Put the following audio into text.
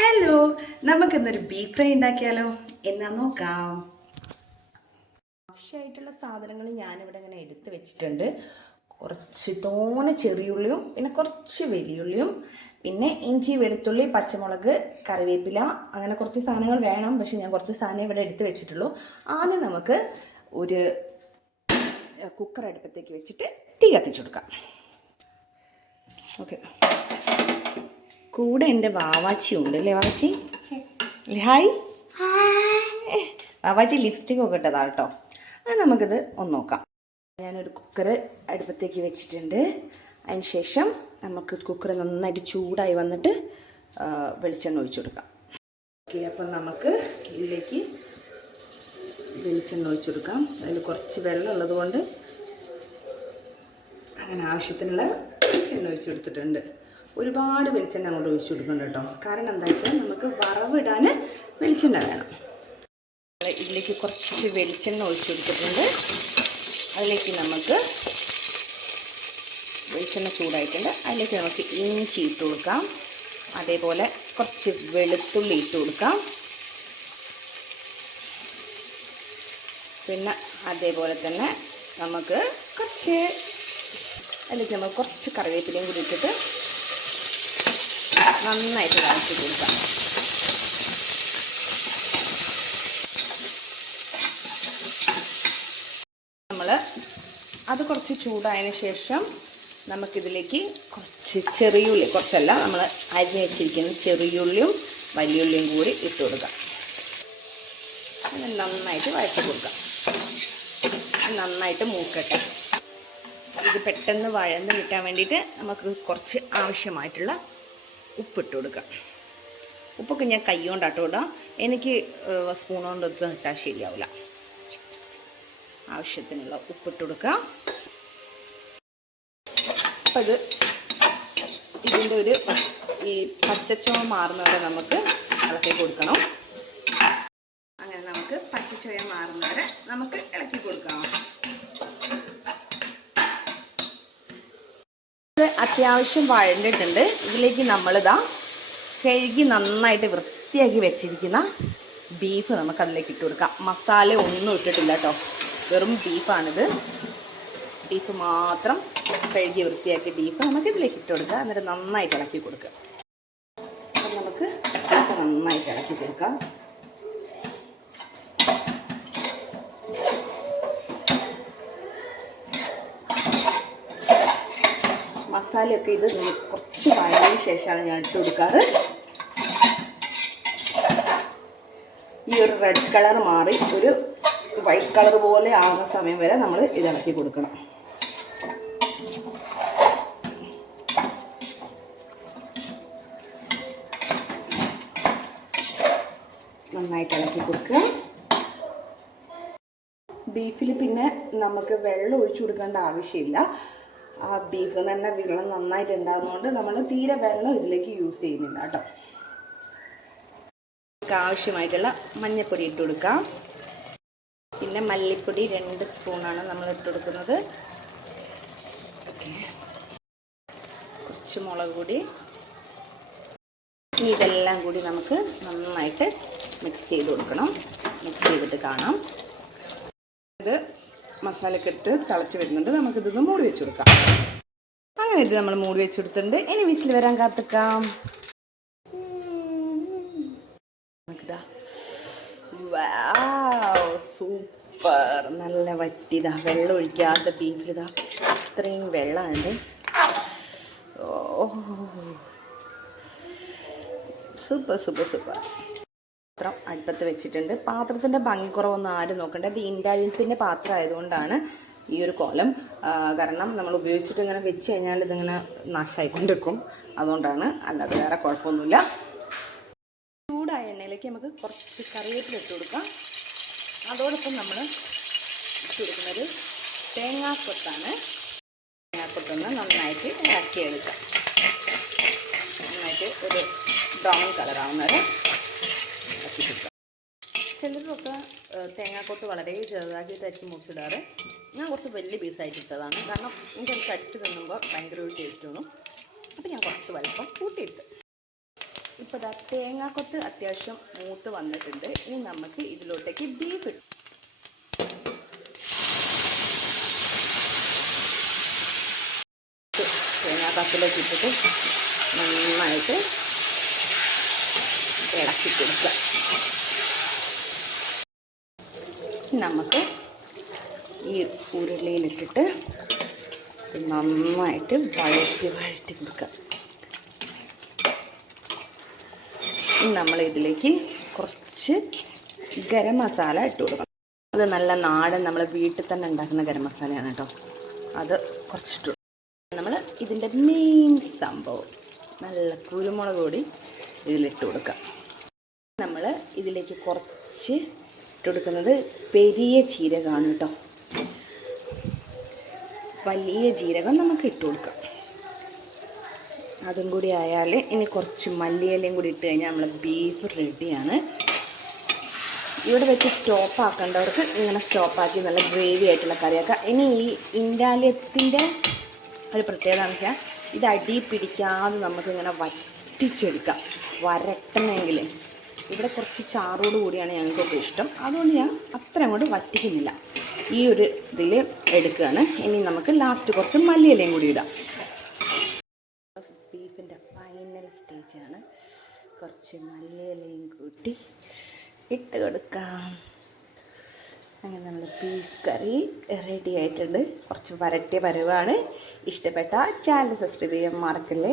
Hello, നമുക്കിന്നൊരു beef fry ഉണ്ടാക്കിയാലോ? എന്നാ നോക്കാം. ആവശ്യമായിട്ടുള്ള സാധനങ്ങൾ ഞാനിവിടെ ഇങ്ങനെ എടുത്ത് വെച്ചിട്ടുണ്ട്. കുറച്ച് തോനെ ചെറിയുള്ളിയും പിന്നെ കുറച്ച് വലിയുള്ളിയും പിന്നെ ഇഞ്ചി, വെളുത്തുള്ളി, പച്ചമുളക്, കറിവേപ്പില, അങ്ങനെ കുറച്ച് സാധനങ്ങൾ വേണം. പക്ഷെ ഞാൻ കുറച്ച് സാധനം ഇവിടെ എടുത്ത് വെച്ചിട്ടുള്ളൂ. ആദ്യം നമുക്ക് ഒരു കുക്കർ അടുപ്പത്തേക്ക് വെച്ചിട്ട് തീ കത്തിച്ചു കൊടുക്കാം. ഓക്കെ, കൂടെ എൻ്റെ വാവാച്ചി ഉണ്ട് അല്ലേ? വാവാച്ചി ഹായ്. വാവാച്ചി ലിപ്സ്റ്റിക് ഒക്കെ ഇട്ടതാ കേട്ടോ. അത് നമുക്കിത് ഒന്ന് നോക്കാം. ഞാനൊരു കുക്കർ അടുപ്പത്തേക്ക് വെച്ചിട്ടുണ്ട്. അതിന് ശേഷം നമുക്ക് കുക്കർ നന്നായിട്ട് ചൂടായി വന്നിട്ട് വെളിച്ചെണ്ണ ഒഴിച്ചു കൊടുക്കാം. ഓക്കെ, അപ്പം നമുക്ക് ഇതിലേക്ക് വെളിച്ചെണ്ണ ഒഴിച്ചു കൊടുക്കാം. അതിൽ കുറച്ച് വെള്ളം ഉള്ളത് കൊണ്ട് അങ്ങനെ ആവശ്യത്തിനുള്ള വെളിച്ചെണ്ണ ഒഴിച്ചു കൊടുത്തിട്ടുണ്ട്. ഒരുപാട് വെളിച്ചെണ്ണ അങ്ങോട്ട് ഒഴിച്ചു കൊടുക്കണം കേട്ടോ. കാരണം എന്താ വെച്ചാൽ നമുക്ക് വറവിടാൻ വെളിച്ചെണ്ണ വേണം. ഇതിലേക്ക് കുറച്ച് വെളിച്ചെണ്ണ ഒഴിച്ചു കൊടുത്തിട്ടുണ്ട്. അതിലേക്ക് നമുക്ക് വെളിച്ചെണ്ണ ചൂടായിട്ടുണ്ട്. അതിലേക്ക് നമുക്ക് ഇഞ്ചി ഇട്ട് കൊടുക്കാം. അതേപോലെ കുറച്ച് വെളുത്തുള്ളി ഇട്ട് കൊടുക്കാം. പിന്നെ അതേപോലെ തന്നെ നമുക്ക് അതിലേക്ക് നമുക്ക് കുറച്ച് കറിവേപ്പിലയും കൂടി ഇട്ടിട്ട് നന്നായിട്ട് വഴറ്റി കൊടുക്കാം. അത് കുറച്ച് ചൂടായതിന് ശേഷം നമുക്കിതിലേക്ക് കുറച്ച് ചെറിയുള്ളി, കുറച്ചല്ല നമ്മൾ അരിഞ്ഞ് വെച്ചിരിക്കുന്ന ചെറിയുള്ളിയും വലിയുള്ളിയും കൂടി ഇട്ട് കൊടുക്കാം. അങ്ങനെ നന്നായിട്ട് വഴറ്റി കൊടുക്കാം. നന്നായിട്ട് മൂക്കട്ടെ. ഇത് പെട്ടെന്ന് വഴന്ന് കിട്ടാൻ വേണ്ടിയിട്ട് നമുക്ക് കുറച്ച് ആവശ്യമായിട്ടുള്ള ഉപ്പിട്ട് കൊടുക്കാം. ഉപ്പൊക്കെ ഞാൻ കൈ കൊണ്ടാട്ടോ ഇടാം. എനിക്ക് സ്പൂൺ കൊണ്ട് ഇട്ടാൽ ശരിയാവില്ല. ആവശ്യത്തിനുള്ള ഉപ്പിട്ട് കൊടുക്കാം. അപ്പം ഇതിൻ്റെ ഈ പച്ചച്ചുവ മാറുന്നവരെ നമുക്ക് ഇളക്കി കൊടുക്കണം. അങ്ങനെ നമുക്ക് പച്ചച്ചുവ മാറുന്നവരെ നമുക്ക് ഇളക്കി കൊടുക്കാം. അത്യാവശ്യം വഴണ്ടിട്ടുണ്ട്. ഇതിലേക്ക് നമ്മളിതാ കഴുകി നന്നായിട്ട് വൃത്തിയാക്കി വെച്ചിരിക്കുന്ന ബീഫ് നമുക്ക് അതിലേക്ക് ഇട്ട് കൊടുക്കാം. മസാല ഒന്നും ഇട്ടിട്ടില്ല കേട്ടോ, വെറും ബീഫാണിത്. ബീഫ് മാത്രം കഴുകി വൃത്തിയാക്കിയ ബീഫ് നമുക്ക് ഇതിലേക്ക് ഇട്ട് കൊടുക്കുക. എന്നിട്ട് നന്നായിട്ട് ഇളക്കി കൊടുക്കുക. അപ്പം നമുക്ക് നന്നായിട്ട് ഇളക്കി കൊടുക്കാം. മസാലയൊക്കെ ഇത് കുറച്ച് വഴങ്ങിയതിന് ശേഷമാണ് ഞാൻ ഇട്ട് കൊടുക്കാറ്. ഈ ഒരു റെഡ് കളർ മാറി ഒരു വൈറ്റ് കളർ പോലെ ആകുന്ന സമയം വരെ നമ്മൾ ഇത് ഇളക്കി കൊടുക്കണം. നന്നായിട്ട് ഇളക്കി കൊടുക്കുക. ബീഫിൽ പിന്നെ നമുക്ക് വെള്ളം ഒഴിച്ചു കൊടുക്കേണ്ട ആവശ്യമില്ല. ആ ബീഫ് തന്നെ വെള്ളം നന്നായിട്ട് ഉണ്ടാകുന്നതുകൊണ്ട് നമ്മൾ തീരെ വെള്ളം ഇതിലേക്ക് യൂസ് ചെയ്യുന്നില്ല കേട്ടോ. ആവശ്യമായിട്ടുള്ള മഞ്ഞൾപ്പൊടി ഇട്ട് കൊടുക്കാം. പിന്നെ മല്ലിപ്പൊടി 2 സ്പൂണാണ് നമ്മൾ ഇട്ട് കൊടുക്കുന്നത്. കുറച്ച് മുളക് പൊടി. ഇതെല്ലാം കൂടി നമുക്ക് നന്നായിട്ട് മിക്സ് ചെയ്ത് കൊടുക്കണം. മിക്സ് ചെയ്തിട്ട് കാണാം. ഇത് മസാലയൊക്കെ ഇട്ട് തിളച്ച് വരുന്നുണ്ട്. നമുക്കിതൊന്ന് മൂടി വെച്ച് കൊടുക്കാം. അങ്ങനെ ഇത് നമ്മൾ മൂടി വെച്ച് കൊടുത്തിട്ടുണ്ട്. ഇനി വിസിൽ വരാൻ കാത്തിക്കാം. സൂപ്പർ, നല്ല വറ്റിതാ, വെള്ളം ഒഴിക്കാത്ത ബീഫിലിതാ ഇത്രയും വെള്ളമുണ്ട്. ഓ, സൂപ്പർ സൂപ്പർ സൂപ്പർ. പാത്രം അടുപ്പത്ത് വെച്ചിട്ടുണ്ട്. പാത്രത്തിൻ്റെ ഭംഗിക്കുറവൊന്നും ആരും നോക്കണ്ട. ഇത് ഇൻഡാലിയത്തിൻ്റെ പാത്രം ആയതുകൊണ്ടാണ് ഈ ഒരു കോലം. കാരണം നമ്മൾ ഉപയോഗിച്ചിട്ട് ഇങ്ങനെ വെച്ച് കഴിഞ്ഞാൽ ഇതിങ്ങനെ നാശമായിക്കൊണ്ടിരിക്കും. അതുകൊണ്ടാണ്, അല്ലാതെ വേറെ കുഴപ്പമൊന്നുമില്ല. ചൂടായ എണ്ണയിലേക്ക് നമുക്ക് കുറച്ച് കറിവേപ്പില ഇട്ട് കൊടുക്കാം. അതോടൊപ്പം നമ്മൾ ഇട്ട് കൊടുക്കുന്നത് തേങ്ങാക്കൊത്താണ്. തേങ്ങാക്കൊത്തൊന്ന് നന്നായിട്ട് ഇളക്കിയെടുക്കാം. നന്നായിട്ട് ഒരു ബ്രൗൺ കളറാവുന്നവരെ ഇളക്കി കൊടുക്കാം. ചിലരൊക്കെ തേങ്ങാക്കൊത്ത് വളരെ ചെറുതാക്കിയിട്ടായിരിക്കും മുറിച്ചിടാറ്. ഞാൻ കുറച്ച് വലിയ പീസായിട്ട് ഇട്ടതാണ്. കാരണം എനിക്കത് കടിച്ച് തിന്നുമ്പോൾ ഭയങ്കര ഒരു ടേസ്റ്റ് തോന്നും. അപ്പോൾ ഞാൻ കുറച്ച് വലുപ്പം കൂട്ടിയിട്ട് ഇപ്പോൾ ദാ തേങ്ങാക്കൊത്ത് അത്യാവശ്യം മൂത്ത് വന്നിട്ടുണ്ട്. ഇനി നമുക്ക് ഇതിലോട്ടേക്ക് ബീഫ് ഇട്ടു. തേങ്ങാക്കൊത്തിലേക്ക് ഇട്ടിട്ട് നന്നായിട്ട് ഇളക്കി കൊടുക്കുക. നമുക്ക് ഈ ഉരുളിയിലിട്ടിട്ട് നന്നായിട്ട് വഴറ്റി കൊടുക്കുക. നമ്മളിതിലേക്ക് കുറച്ച് ഗരം മസാല ഇട്ട് കൊടുക്കണം. അത് നല്ല നാടൻ നമ്മൾ വീട്ടിൽ തന്നെ ഉണ്ടാക്കുന്ന ഗരം മസാലയാണ് കേട്ടോ. അത് കുറച്ചിട്ടു. നമ്മൾ ഇതിൻ്റെ മെയിൻ സംഭവം നല്ല കുരുമുളക് പൊടി ഇതിലിട്ട് കൊടുക്കുക. നമ്മൾ ഇതിലേക്ക് കുറച്ച് ഇട്ട് കൊടുക്കുന്നത് പെരിയ ജീരകമാണ് കേട്ടോ. വലിയ ജീരകം നമുക്ക് ഇട്ട് കൊടുക്കാം. അതും കൂടി ആയാൽ ഇനി കുറച്ച് മല്ലിയിലയും കൂടി ഇട്ട് കഴിഞ്ഞാൽ നമ്മൾ ബീഫ് റെഡിയാണ്. ഇവിടെ വെച്ച് സ്റ്റോപ്പ് ആക്കേണ്ടവർക്ക് ഇങ്ങനെ സ്റ്റോപ്പാക്കി നല്ല ഗ്രേവി ആയിട്ടുള്ള കറിയാക്കാം. ഇനി ഈ ഇൻഡാലിയത്തിൻ്റെ ഒരു പ്രത്യേകത എന്ന് വെച്ചാൽ ഇത് അടി പിടിക്കാതെ നമുക്കിങ്ങനെ വറ്റിച്ചെടുക്കാം. വരട്ടണമെങ്കിൽ ഇവിടെ കുറച്ച് ചാറോട് കൂടിയാണ് ഞങ്ങൾക്കൊക്കെ ഇഷ്ടം. അതുകൊണ്ട് ഞാൻ അത്ര അങ്ങോട്ട് വറ്റിക്കുന്നില്ല. ഈ ഒരു ഇതിൽ എടുക്കുകയാണ്. ഇനി നമുക്ക് ലാസ്റ്റ് കുറച്ച് മല്ലിയിലയും കൂടി ഇടാം. ബീഫിൻ്റെ ഫൈനൽ സ്റ്റേജാണ്. കുറച്ച് മല്ലിയിലയും കൂട്ടി ഇട്ട് കൊടുക്കാം. അങ്ങനെ നമ്മുടെ ബീഫ് കറി റെഡി ആയിട്ടുണ്ട്. കുറച്ച് വരട്ടിയ പരുവാണ്. ഇഷ്ടപ്പെട്ട ചാനൽ സബ്സ്ക്രൈബ് ചെയ്യാൻ മറക്കല്ലേ.